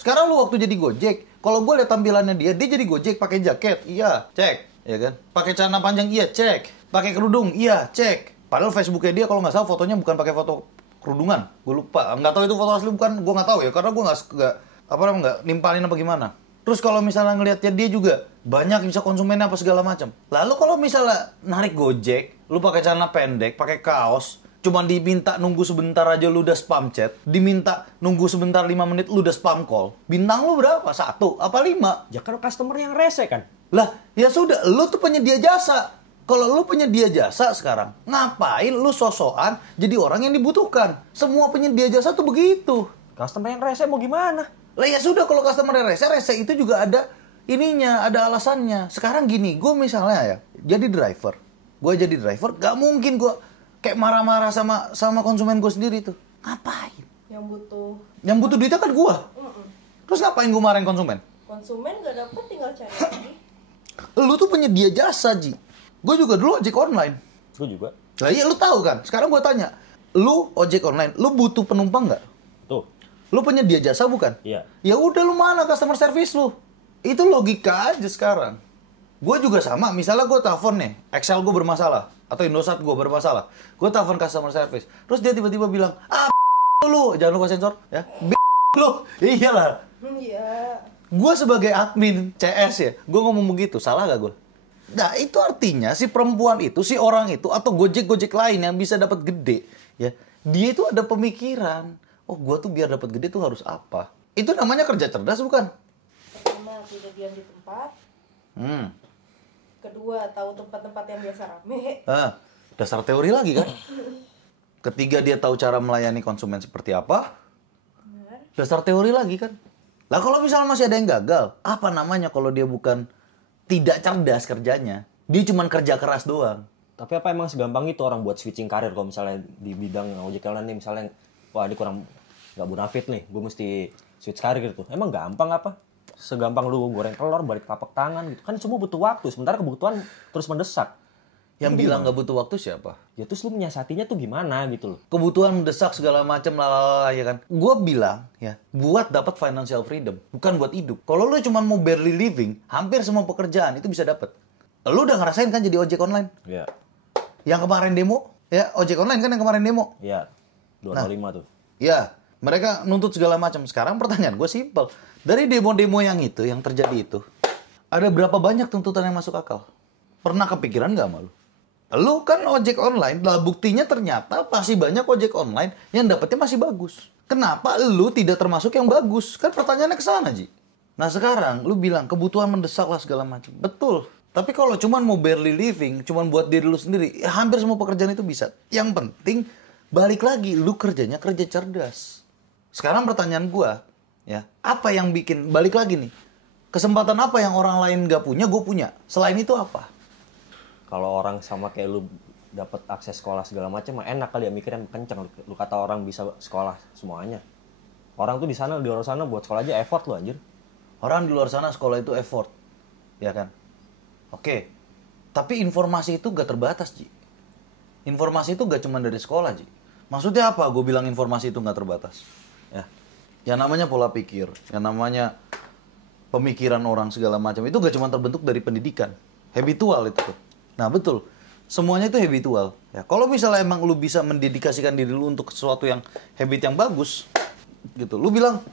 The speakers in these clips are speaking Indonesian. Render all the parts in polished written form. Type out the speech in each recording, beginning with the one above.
Sekarang lu waktu jadi Gojek, kalau gue lihat tampilannya dia jadi Gojek pakai jaket, iya, cek, ya kan? Pakai celana panjang, iya, cek. Pakai kerudung, iya, cek. Padahal Facebooknya dia kalau nggak salah fotonya bukan pakai foto kerudungan, gue lupa. Nggak tahu itu foto asli bukan, gue nggak tahu ya, karena gue nggak nimpalin apa gimana. Terus kalau misalnya ngelihatnya dia juga banyak bisa konsumennya apa segala macam. Lalu kalau misalnya narik Gojek, lu pakai celana pendek, pakai kaos, cuman diminta nunggu sebentar aja lu udah spam chat, diminta nunggu sebentar 5 menit lu udah spam call. Bintang lu berapa? 1 apa 5? Ya kan customer yang rese kan. Lah, ya sudah, lu tuh penyedia jasa. Kalau lu penyedia jasa sekarang, ngapain lu sosokan jadi orang yang dibutuhkan? Semua penyedia jasa tuh begitu. Customer yang rese mau gimana? Lah ya sudah, kalau customer yang rese itu juga ada ininya, ada alasannya. Sekarang gini, gue misalnya ya, jadi driver. Gue jadi driver, gak mungkin gue kayak marah-marah sama konsumen gue sendiri tuh. Ngapain? Yang butuh duitnya kan gue. Terus ngapain gue marahin konsumen? Konsumen gak dapet, tinggal cari lagi. Lu tuh penyedia jasa, Ji. Gue juga dulu ojek online. Gue juga. Lah iya, lu tahu kan? Sekarang gue tanya, lu ojek online, lu butuh penumpang nggak? Tuh. Lu penyedia jasa bukan? Iya. Ya udah, lu mana customer service lu? Itu logika aja sekarang. Gue juga sama, misalnya gue telepon nih, Excel gue bermasalah, atau Indosat gue bermasalah. Gue telepon customer service, terus dia tiba-tiba bilang, lu, jangan lupa sensor, ya, lu, iyalah. Iya. Gue sebagai admin CS ya, gue ngomong begitu, salah gak gue? Nah, itu artinya si perempuan itu, si orang itu, atau gojek-gojek lain yang bisa dapat gede, ya, dia itu ada pemikiran. Oh, gue tuh biar dapat gede tuh harus apa? Itu namanya kerja cerdas bukan? Pertama, tidak diam di tempat. Kedua, tahu tempat-tempat yang biasa rame. Dasar teori lagi kan? Ketiga, dia tahu cara melayani konsumen seperti apa. Benar. Dasar teori lagi kan? Lah kalau misalnya masih ada yang gagal, apa namanya kalau dia bukan tidak cerdas kerjanya? Dia cuma kerja keras doang. Tapi apa emang segampang itu orang buat switching karir kalau misalnya di bidang ojek online nih, misalnya wah ini kurang nggak bonafit nih, gue mesti switch karir gitu. Emang gampang apa? Segampang lu goreng telur balik telapak tangan gitu. Kan semua butuh waktu, sementara kebutuhan terus mendesak. Yang bilang nggak butuh waktu siapa? Ya terus lu menyiasatinya tuh gimana gitu loh. Kebutuhan mendesak segala macam lalala ya kan. Gue bilang ya, buat dapat financial freedom, bukan buat hidup. Kalau lu cuma mau barely living, hampir semua pekerjaan itu bisa dapat. Lu udah ngerasain kan jadi ojek online? Iya. Yang kemarin demo, ya ojek online kan yang kemarin demo. Iya. 205 tuh. Ya, mereka nuntut segala macam. Sekarang pertanyaan gue simpel. Dari demo-demo yang itu, yang terjadi itu, ada berapa banyak tuntutan yang masuk akal? Pernah kepikiran nggak sama lu? Lu kan ojek online, lah buktinya ternyata masih banyak ojek online yang dapetnya masih bagus. Kenapa lu tidak termasuk yang bagus? Kan pertanyaannya ke sana, Ji. Nah sekarang lu bilang kebutuhan mendesak lah segala macam. Betul. Tapi kalau cuman mau barely living, cuman buat diri lu sendiri, ya hampir semua pekerjaan itu bisa. Yang penting balik lagi, lu kerjanya kerja cerdas. Sekarang pertanyaan gua, ya, apa yang bikin, balik lagi nih, kesempatan apa yang orang lain gak punya, gue punya. Selain itu apa? Kalau orang sama kayak lu dapat akses sekolah segala macam mah enak kali ya mikirnya kenceng. Lu kata orang bisa sekolah semuanya. Orang tuh di sana di luar sana buat sekolah aja effort lu anjir. Orang di luar sana sekolah itu effort. Ya kan? Oke. Tapi informasi itu gak terbatas, Ji. Informasi itu gak cuma dari sekolah, Ji. Maksudnya apa gue bilang informasi itu gak terbatas? Ya. Yang namanya pola pikir, yang namanya pemikiran orang segala macam itu gak cuma terbentuk dari pendidikan. Habitual itu tuh. Nah betul, semuanya itu habitual. Ya, kalau misalnya emang lu bisa mendedikasikan diri lu untuk sesuatu yang habit yang bagus, gitu. Lu bilang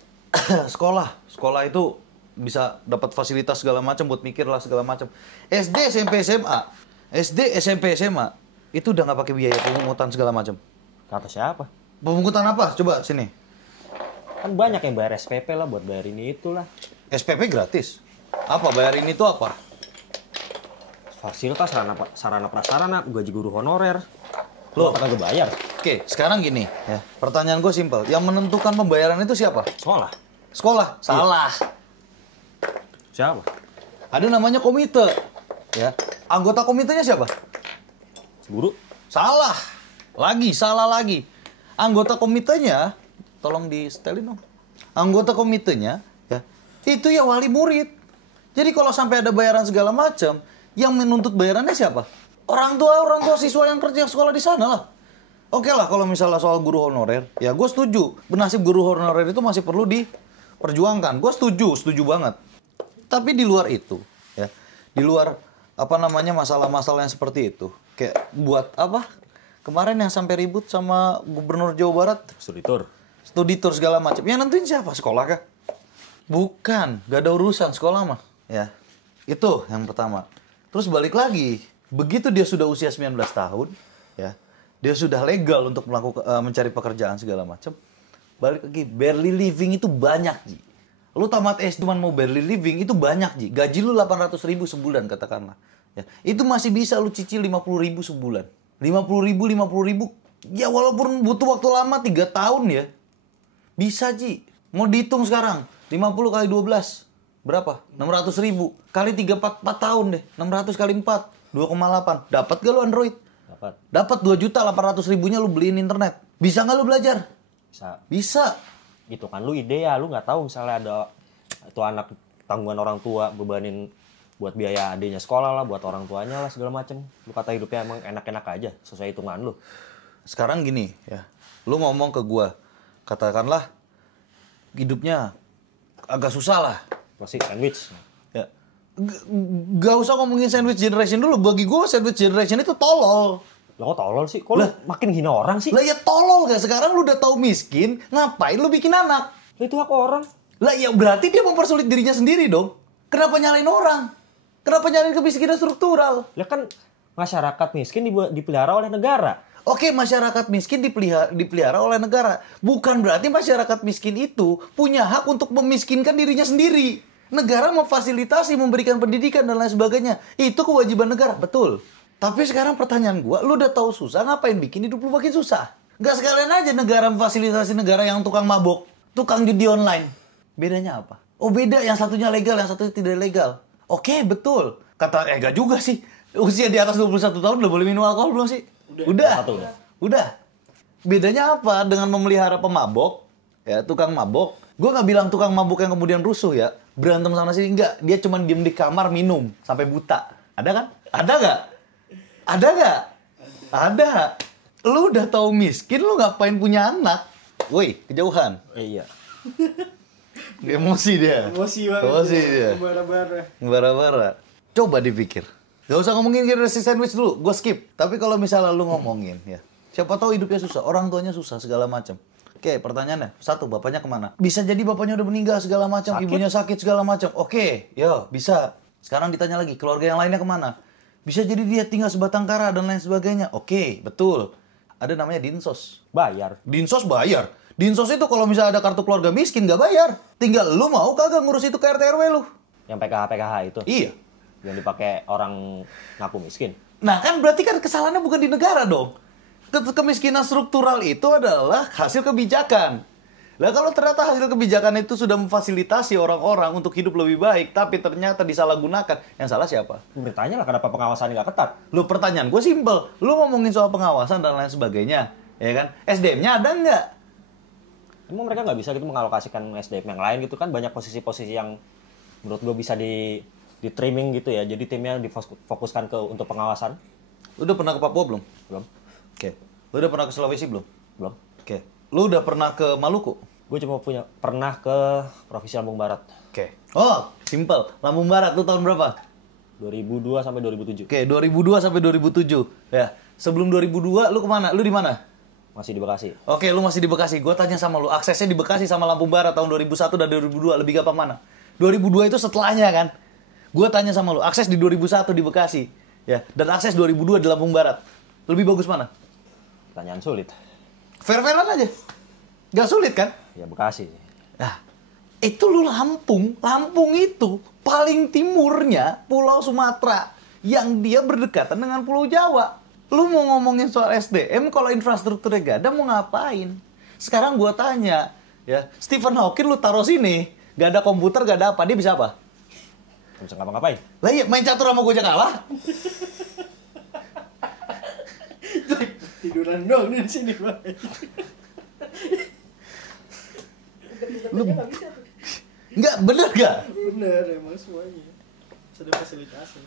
sekolah itu bisa dapat fasilitas segala macam buat mikir lah segala macam. SD, SMP, SMA itu udah nggak pakai biaya pemungutan segala macam. Kata siapa? Pemungutan apa? Coba sini. Kan banyak yang bayar SPP lah buat bayar ini itulah. SPP gratis. Apa bayar ini tuh apa? Fasilitas sarana prasarana, gaji guru honorer. Loh, kagak bayar. Oke, sekarang gini, ya. Pertanyaan gue simpel. Yang menentukan pembayaran itu siapa? Sekolah. Sekolah. Salah. Siapa? Ada namanya komite. Ya. Anggota komitenya siapa? Guru. Salah. Salah lagi. Anggota komitenya, tolong di setelin dong. Anggota komitenya, ya, itu ya wali murid. Jadi kalau sampai ada bayaran segala macam, yang menuntut bayarannya siapa? Orang tua siswa yang kerja sekolah di sana lah. Oke lah kalau misalnya soal guru honorer, ya gue setuju. Nasib guru honorer itu masih perlu perjuangkan. Gue setuju banget. Tapi di luar itu, ya, di luar masalah-masalah yang seperti itu, kayak buat apa? Kemarin yang sampai ribut sama Gubernur Jawa Barat, studi tour segala macam. Yang nentuin siapa? Sekolah kah? Bukan, gak ada urusan sekolah mah. Ya, itu yang pertama. Terus balik lagi, begitu dia sudah usia 19 tahun, ya, dia sudah legal untuk mencari pekerjaan segala macam. Balik lagi, barely living itu banyak, Ji. Lu tamat SD cuma mau barely living itu banyak, Ji. Gaji lu 800.000 sebulan katakanlah. Ya, itu masih bisa lu cicil 50.000 sebulan. 50.000. Ya walaupun butuh waktu lama 3 tahun ya. Bisa, Ji. Mau dihitung sekarang. 50 kali 12. Berapa? 600.000. Kali 3, 4 tahun deh. 600 kali 4. 2,8. Dapat gak lu Android? Dapat 2.800.000-nya lu beliin internet. Bisa gak lu belajar? Bisa. Gitu kan lu ide ya, lu nggak tahu misalnya ada itu anak tanggungan orang tua bebanin buat biaya adiknya sekolah lah, buat orang tuanya lah segala macem. Lu kata hidupnya emang enak-enak aja sesuai hitungan lu. Sekarang gini ya, lu ngomong ke gua, katakanlah hidupnya agak susah lah. Masih sandwich. Ya. Gak usah ngomongin sandwich generation dulu. Bagi gua sandwich generation itu tolol. Lo kok tolol sih? Kok lu makin hina orang sih? Lah ya tolol gak? Sekarang lu udah tahu miskin, ngapain lu bikin anak? Lah itu hak orang. Lah ya berarti dia mempersulit dirinya sendiri dong. Kenapa nyalain orang? Kenapa nyalain kemiskinan struktural? Lah kan masyarakat miskin dipelihara oleh negara. Oke, masyarakat miskin dipelihara oleh negara. Bukan berarti masyarakat miskin itu punya hak untuk memiskinkan dirinya sendiri. Negara memfasilitasi, memberikan pendidikan dan lain sebagainya. Itu kewajiban negara, betul. Tapi sekarang pertanyaan gua, lu udah tahu susah, ngapain bikin hidup lu makin susah? Nggak sekalian aja negara memfasilitasi negara yang tukang mabok, tukang judi online. Bedanya apa? Oh beda, yang satunya legal, yang satunya tidak legal. Oke, betul. Kata, gak juga sih. Usia di atas 21 tahun udah boleh minum alkohol belum sih? Udah. Bedanya apa dengan memelihara pemabok, ya tukang mabok? Gua nggak bilang tukang mabok yang kemudian rusuh ya, berantem sana sini, enggak. Dia cuma diem di kamar minum sampai buta. Ada kan? Ada nggak? Ada nggak? Ada. Lu udah tahu miskin, lu ngapain punya anak? Woi, kejauhan. Iya. Emosi dia. Emosi banget. Emosi dia. Bara-bara. Coba dipikir. Gak usah ngomongin generasi sandwich dulu, gue skip. Tapi kalau misalnya lu ngomongin, ya, siapa tahu hidupnya susah, orang tuanya susah segala macam. Oke, pertanyaannya, satu, bapaknya kemana? Bisa jadi bapaknya udah meninggal segala macam, ibunya sakit segala macam. Oke, yo, bisa. Sekarang ditanya lagi, keluarga yang lainnya kemana? Bisa jadi dia tinggal sebatang kara dan lain sebagainya. Oke, betul. Ada namanya dinsos. Bayar. Dinsos bayar. Dinsos itu kalau misalnya ada kartu keluarga miskin nggak bayar. Tinggal lu mau kagak ngurus itu ke RT RW lu. Yang PKH itu. Iya. Yang dipakai orang ngaku miskin. Nah kan berarti kan kesalahannya bukan di negara dong. Kemiskinan struktural itu adalah hasil kebijakan. Lah kalau ternyata hasil kebijakan itu sudah memfasilitasi orang-orang untuk hidup lebih baik, tapi ternyata disalahgunakan, yang salah siapa? Bertanya lah kenapa pengawasannya nggak ketat. Lu pertanyaan gue simpel, lu ngomongin soal pengawasan dan lain sebagainya, ya kan? SDM-nya ada nggak? Emang mereka nggak bisa gitu mengalokasikan SDM yang lain gitu kan? Banyak posisi-posisi yang menurut gue bisa di trimming gitu ya. Jadi timnya difokuskan untuk pengawasan. Lu udah pernah ke Papua belum? Belum. Oke. Lu udah pernah ke Sulawesi belum? Belum. Oke. Lu udah pernah ke Maluku? Gue cuma pernah ke Provinsi Lampung Barat. Oke. Oh, simple. Lampung Barat lu tahun berapa? 2002 sampai 2007. Oke, 2002 sampai 2007. Ya. Sebelum 2002 lu kemana? Lu di mana? Masih di Bekasi. Oke, lu masih di Bekasi. Gue tanya sama lu, aksesnya di Bekasi sama Lampung Barat tahun 2001 dan 2002 lebih gampang mana? 2002 itu setelahnya kan? Gue tanya sama lu, akses di 2001 di Bekasi, ya, dan akses 2002 di Lampung Barat. Lebih bagus mana? Pertanyaan sulit. Fair-fairan aja. Gak sulit kan? Ya Bekasi. Nah, itu lu Lampung. Lampung itu paling timurnya Pulau Sumatera yang dia berdekatan dengan Pulau Jawa. Lu mau ngomongin soal SDM, kalau infrastrukturnya gak ada, mau ngapain? Sekarang gua tanya, ya, Stephen Hawking lu taruh sini, gak ada komputer, gak ada apa, dia bisa apa? Gak bisa ngapa-ngapain. Lah iya, main catur sama gua aja kalah. Tiduran dong di sini, Pak. Lu nggak bener gak? Bener emang semuanya. Sudah fasilitasi.